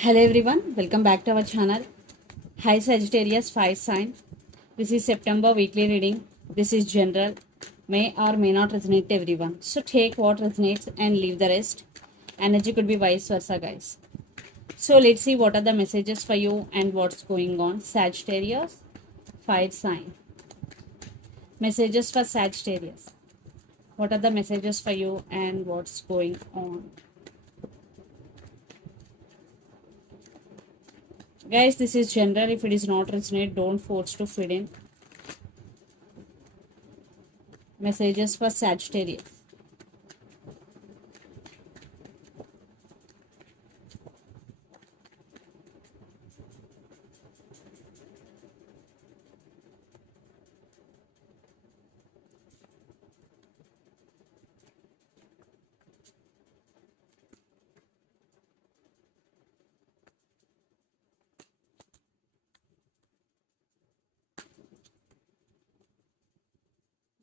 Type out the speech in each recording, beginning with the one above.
Hello everyone, welcome back to our channel. Hi Sagittarius fire sign. This is September weekly reading. This is general. May or may not resonate to everyone. So take what resonates and leave the rest. Energy could be vice versa, guys. So let's see what are the messages for you and what's going on. Sagittarius fire sign. Messages for Sagittarius. What are the messages for you and what's going on? Guys, this is general. If it is not resonate, don't force to fit in. Messages for Sagittarius.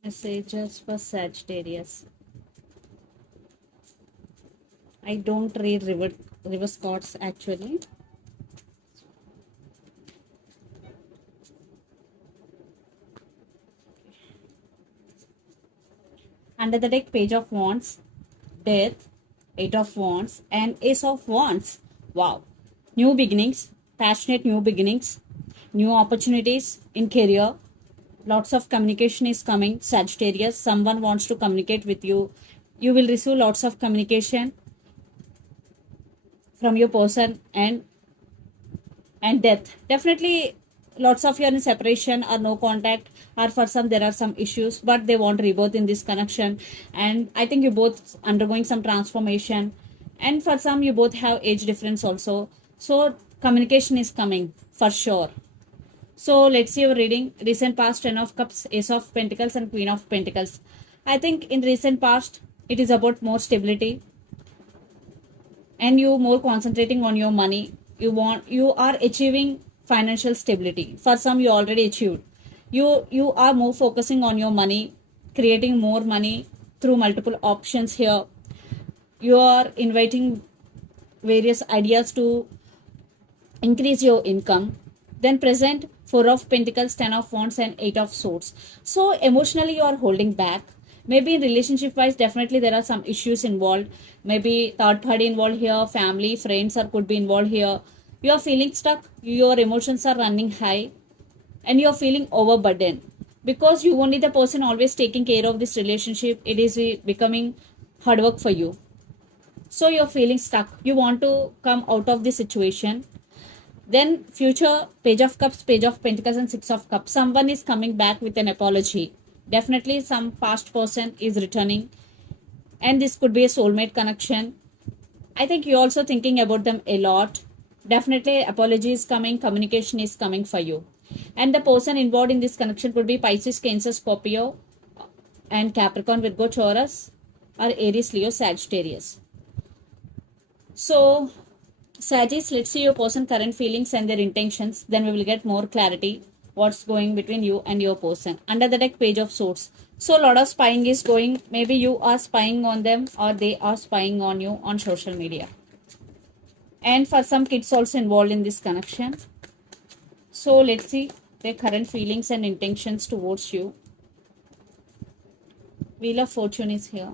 Messages for Sagittarius. I don't read reverse cards actually. Under the deck, Page of Wands, Death, Eight of Wands, and Ace of Wands. Wow. New beginnings, passionate new beginnings, new opportunities in career. Lots of communication is coming, Sagittarius. Someone wants to communicate with you. You will receive lots of communication from your person and death. Definitely lots of you are in separation or no contact, or for some there are some issues, but they want rebirth in this connection. And I think you both undergoing some transformation, and for some you both have age difference also. So communication is coming for sure. So let's see your reading. Recent past, Ten of Cups, Ace of Pentacles, and Queen of Pentacles. I think in recent past it is about more stability and you more concentrating on your money. You are achieving financial stability. For some you already achieved. You are more focusing on your money, creating more money through multiple options here. You are inviting various ideas to increase your income. Then present, Four of Pentacles, Ten of Wands, and Eight of Swords. So emotionally you are holding back. Maybe in relationship wise, definitely there are some issues involved. Maybe third party involved here, family, friends, or could be involved here. You are feeling stuck, your emotions are running high, and you are feeling overburdened because you only the person always taking care of this relationship. It is becoming hard work for you. So you're feeling stuck. You want to come out of this situation. Then future, Page of Cups, Page of Pentacles, and Six of Cups. Someone is coming back with an apology. Definitely some past person is returning. And this could be a soulmate connection. I think you're also thinking about them a lot. Definitely apology is coming, communication is coming for you. And the person involved in this connection could be Pisces, Cancer, Scorpio, and Capricorn, Virgo, Taurus, or Aries, Leo, Sagittarius. So Sagittarius, let's see your person current feelings and their intentions. Then we will get more clarity what's going between you and your person. Under the deck, Page of Swords. So a lot of spying is going. Maybe you are spying on them or they are spying on you on social media. And for some kids also involved in this connection. So let's see their current feelings and intentions towards you. Wheel of Fortune is here.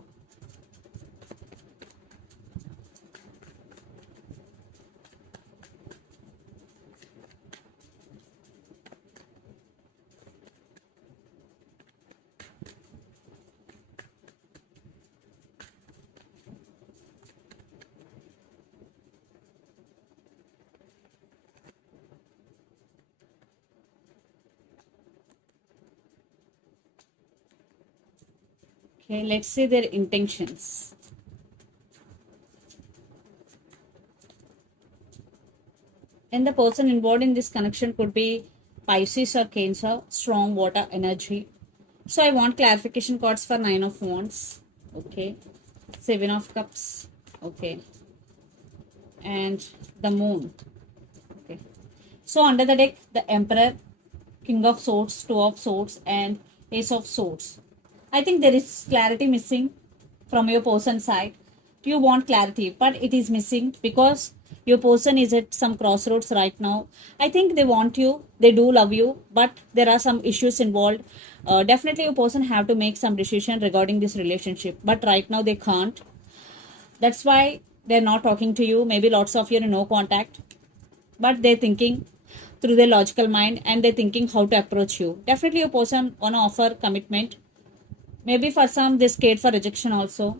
Okay, let's see their intentions. And the person involved in this connection could be Pisces or Cancer, strong water energy. So I want clarification cards for Nine of Wands. Okay. Seven of Cups. Okay. And the Moon. Okay. So under the deck, the Emperor, King of Swords, Two of Swords, and Ace of Swords. I think there is clarity missing from your person's side. You want clarity, but it is missing because Your person is at some crossroads right now. I think they want you, they do love you, but there are some issues involved. Definitely your person have to make some decision regarding this relationship, but right now they can't. That's why they're not talking to you. Maybe lots of you in no contact, but they're thinking through their logical mind, and they're thinking how to approach you. Definitely your person wanna offer commitment. Maybe for some they're scared for rejection also.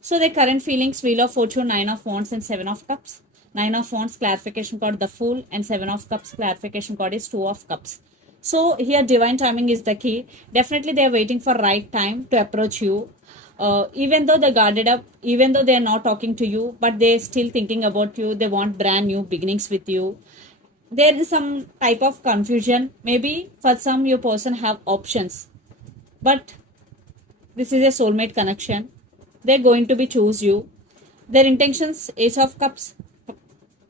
So the current feelings: Wheel of Fortune, Nine of Wands, and Seven of Cups. Nine of Wands clarification card the Fool, and Seven of Cups clarification card is Two of Cups. So here divine timing is the key. Definitely they are waiting for right time to approach you. Even though they guarded up, even though they are not talking to you, but they're still thinking about you. They want brand new beginnings with you. There is some type of confusion. Maybe for some your person have options, but this is a soulmate connection. They're going to be choose you. Their intentions: Ace of Cups,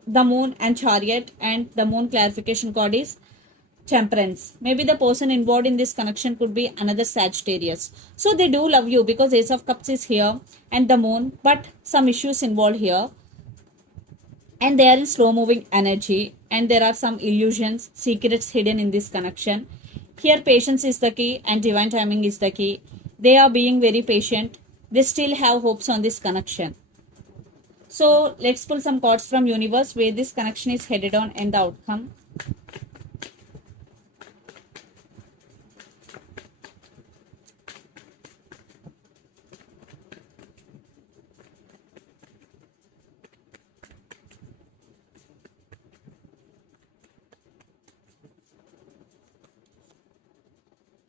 the Moon, and Chariot, and the Moon clarification card is Temperance. Maybe the person involved in this connection could be another Sagittarius. So they do love you because Ace of Cups is here and the Moon, but some issues involved here, and they are in slow moving energy, and there are some illusions, secrets hidden in this connection. Here patience is the key and divine timing is the key. They are being very patient. They still have hopes on this connection. So let's pull some cards from universe where this connection is headed on and the outcome.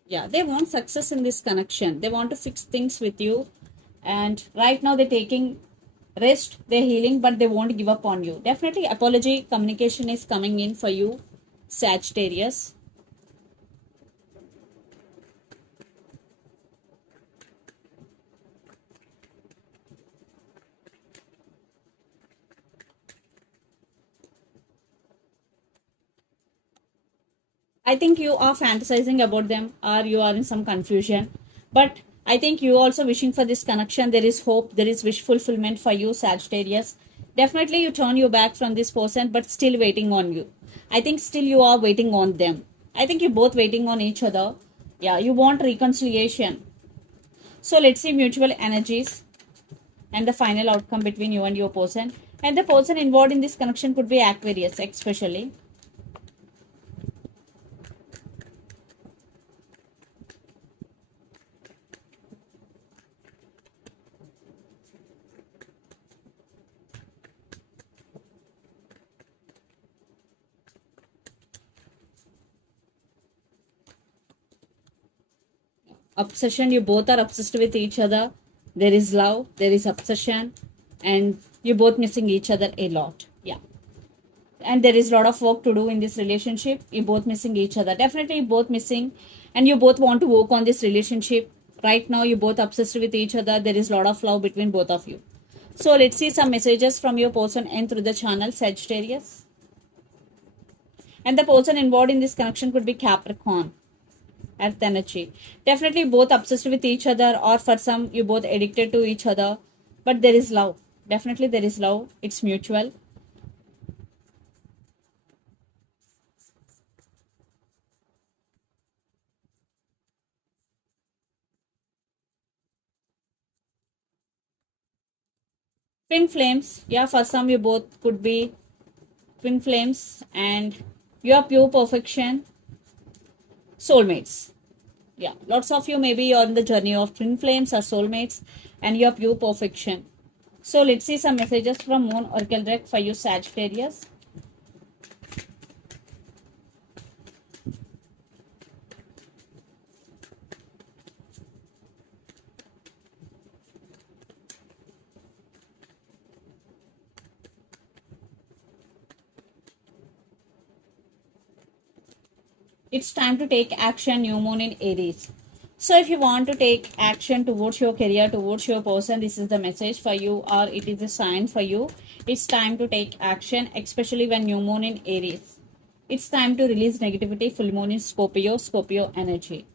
Yeah, they want success in this connection. They want to fix things with you, and right now they're taking rest, they're healing, but they won't give up on you. Definitely apology communication is coming in for you, Sagittarius. I think you are fantasizing about them, or you are in some confusion. But I think you also wishing for this connection. There is hope, there is wish fulfillment for you, Sagittarius. Definitely you turn your back from this person, but still waiting on you. I think still you are waiting on them. I think you're both waiting on each other. Yeah, you want reconciliation. So let's see mutual energies and the final outcome between you and your person. And the person involved in this connection could be Aquarius, especially. Obsession, you both are obsessed with each other. There is love, there is obsession, and you both missing each other a lot. Yeah, and there is a lot of work to do in this relationship. You both missing each other, definitely you both missing, and you both want to work on this relationship. Right now you both obsessed with each other. There is a lot of love between both of you. So let's see some messages from your person and through the channel, Sagittarius. And the person involved in this connection could be Capricorn, Earth energy. Definitely both obsessed with each other, or for some you both addicted to each other, but there is love. Definitely there is love, it's mutual. Twin flames, yeah, for some you both could be twin flames, and you are pure perfection, soulmates. Yeah, lots of you maybe you're on the journey of twin flames or soulmates, and you're pure perfection. So let's see some messages from Moon Oracle deck for you, Sagittarius. It's time to take action, new moon in Aries. So if you want to take action towards your career, towards your person, this is the message for you, or it is a sign for you. It's time to take action, especially when new moon in Aries. It's time to release negativity, full moon in Scorpio, Scorpio energy.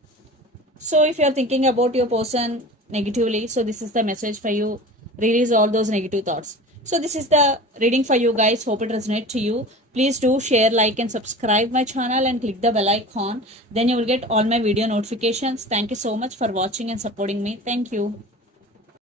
So if you're thinking about your person negatively, so this is the message for you. Release all those negative thoughts. So this is the reading for you guys. Hope it resonates to you. Please do share, like and subscribe my channel and click the bell icon. Then you will get all my video notifications. Thank you so much for watching and supporting me. Thank you.